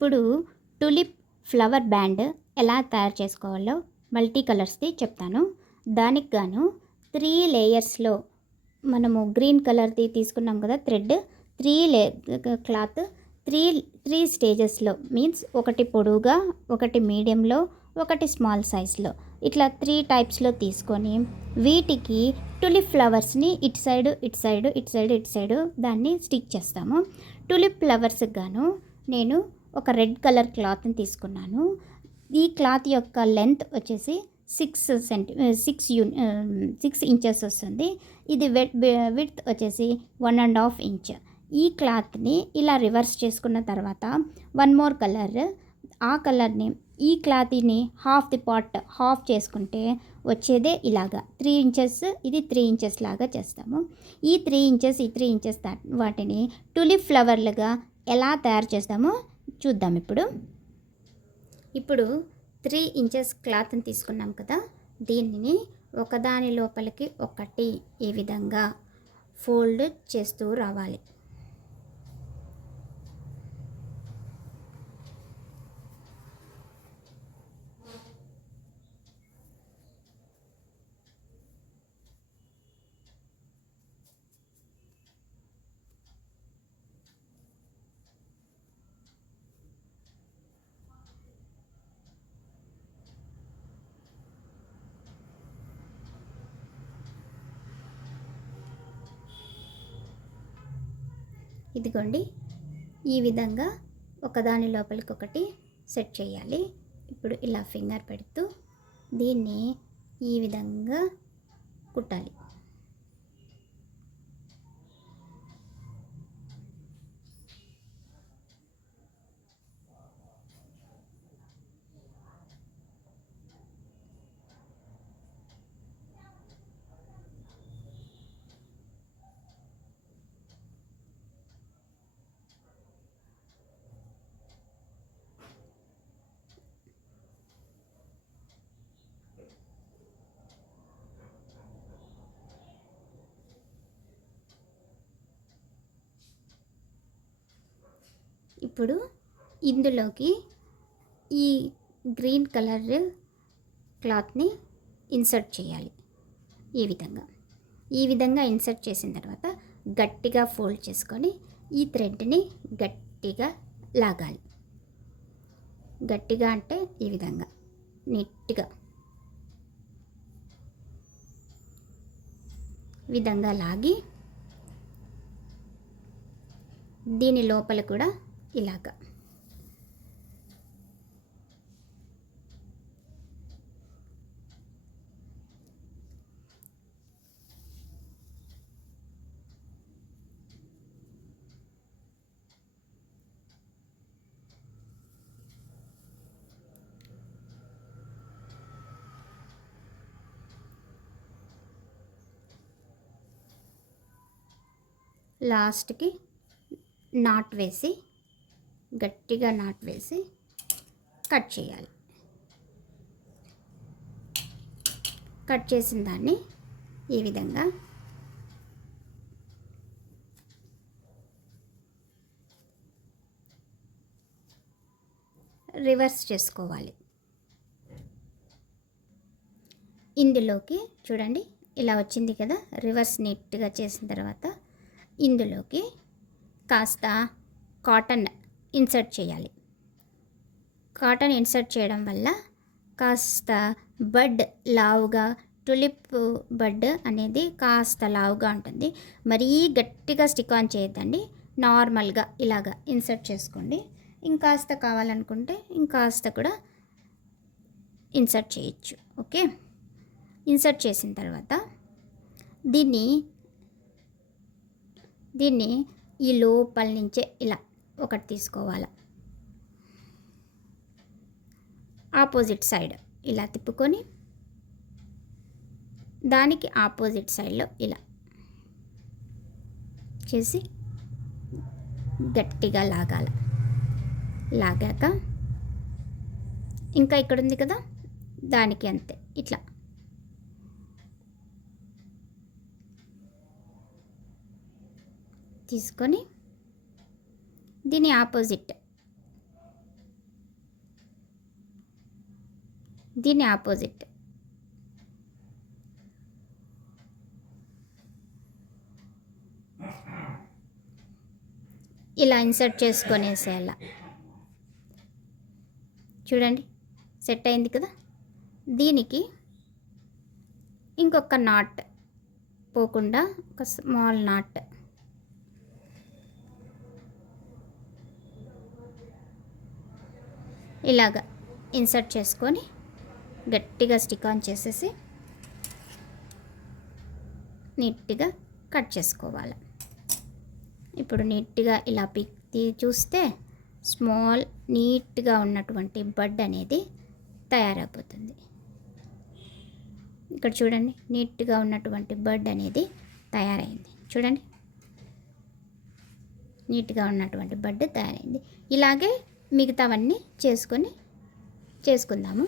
ఇప్పుడు tulip flower band ఎలా తయారు చేసుకోవాలో మల్టీ కలర్స్ది చెప్తాను. దానికి గాను 3 లేయర్స్లో మనము గ్రీన్ కలర్ది తీసుకున్నాం కదా థ్రెడ్, 3 క్లాత్ 3 స్టేజెస్లో మీన్స్ ఒకటి పొడవుగా, ఒకటి మీడియంలో, ఒకటి స్మాల్ సైజ్లో ఇట్లా 3 టైప్స్లో తీసుకొని వీటికి టులిప్ ఫ్లవర్స్ని ఇటు సైడు ఇటు సైడు ఇటు సైడు ఇటు సైడు దాన్ని స్టిక్ చేస్తాము. టులిప్ ఫ్లవర్స్కి గాను నేను ఒక రెడ్ కలర్ క్లాత్ని తీసుకున్నాను. ఈ క్లాత్ యొక్క లెంత్ వచ్చేసి 6 ఇంచెస్ వస్తుంది. ఇది విడ్త్ వచ్చేసి 1.5 ఇంచ్. ఈ క్లాత్ని ఇలా రివర్స్ చేసుకున్న తర్వాత వన్ మోర్ కలర్, ఆ కలర్ని ఈ క్లాత్ని హాఫ్ చేసుకుంటే వచ్చేదే ఇలాగా 3 ఇంచెస్, ఇది 3 ఇంచెస్ లాగా చేస్తాము. ఈ 3 ఇంచెస్ వాటిని టులిప్ ఫ్లవర్లుగా ఎలా తయారు చేస్తామో చూద్దాం. ఇప్పుడు 3 ఇంచెస్ క్లాత్ని తీసుకున్నాం కదా, దీనిని ఒకదాని లోపలికి ఒకటి ఈ విధంగా ఫోల్డ్ చేస్తూ రావాలి. ఇదిగోండి, ఈ విధంగా ఒకదాని లోపలికి ఒకటి సెట్ చేయాలి. ఇప్పుడు ఇలా ఫింగర్ పెడుతూ దీన్ని ఈ విధంగా కుట్టాలి. ఇప్పుడు ఇందులోకి ఈ గ్రీన్ కలర్ క్లాత్ని ఇన్సర్ట్ చేయాలి. ఈ విధంగా ఇన్సర్ట్ చేసిన తర్వాత గట్టిగా ఫోల్డ్ చేసుకొని ఈ థ్రెడ్ని గట్టిగా లాగాలి. గట్టిగా అంటే ఈ విధంగా నీట్గా లాగి దీని లోపల కూడా ఇలాగా లాస్ట్కి గట్టిగా నాట్ వేసి కట్ చేయాలి. కట్ చేసిన దాన్ని ఈ విధంగా రివర్స్ చేసుకోవాలి. ఇందులోకి చూడండి, ఇలా వచ్చింది కదా. రివర్స్ నీట్గా చేసిన తర్వాత ఇందులోకి కాస్త కాటన్ ఇన్సర్ట్ చేయాలి. కాటన్ ఇన్సర్ట్ చేయడం వల్ల కాస్త బడ్ లావుగా, టులిప్ బడ్ అనేది కాస్త లావుగా ఉంటుంది. మరీ గట్టిగా స్టిక్ ఆన్ చేయొద్దండి, నార్మల్గా ఇలాగా ఇన్సర్ట్ చేసుకోండి. ఇంకాస్త కావాలనుకుంటే ఇంకాస్త కూడా ఇన్సర్ట్ చేయొచ్చు. ఓకే, ఇన్సర్ట్ చేసిన తర్వాత దీన్ని ఈ లోపల నుంచే ఇలా ఒకటి తీసుకోవాలి. ఆపోజిట్ సైడ్ ఇలా తిప్పుకొని దానికి ఆపోజిట్ సైడ్లో ఇలా చేసి గట్టిగా లాగాక ఇంకా ఇక్కడ ఉంది కదా, దానికి అంతే ఇట్లా తీసుకొని దీని ఆపోజిట్ దీని ఆపోజిట్. ఇలా ఇన్సర్ట్ చేసుకొనేసేయాల. చూడండి సెట్ అయింది కదా. దీనికి ఇంకొక నాట్ పోకుండా ఒక స్మాల్ నాట్ ఇలాగా ఇన్సర్ట్ చేసుకొని గట్టిగా స్టిక్ ఆన్ చేసేసి నీట్గా కట్ చేసుకోవాలి. ఇప్పుడు నీట్గా ఇలా పిక్ చూస్తే స్మాల్ నీట్గా ఉన్నటువంటి బడ్ అనేది తయారైపోతుంది. ఇక్కడ చూడండి నీట్గా ఉన్నటువంటి బడ్ అనేది తయారైంది. చూడండి నీట్గా ఉన్నటువంటి బడ్ తయారైంది. ఇలాగే మిగతావన్నీ చేసుకుందాము.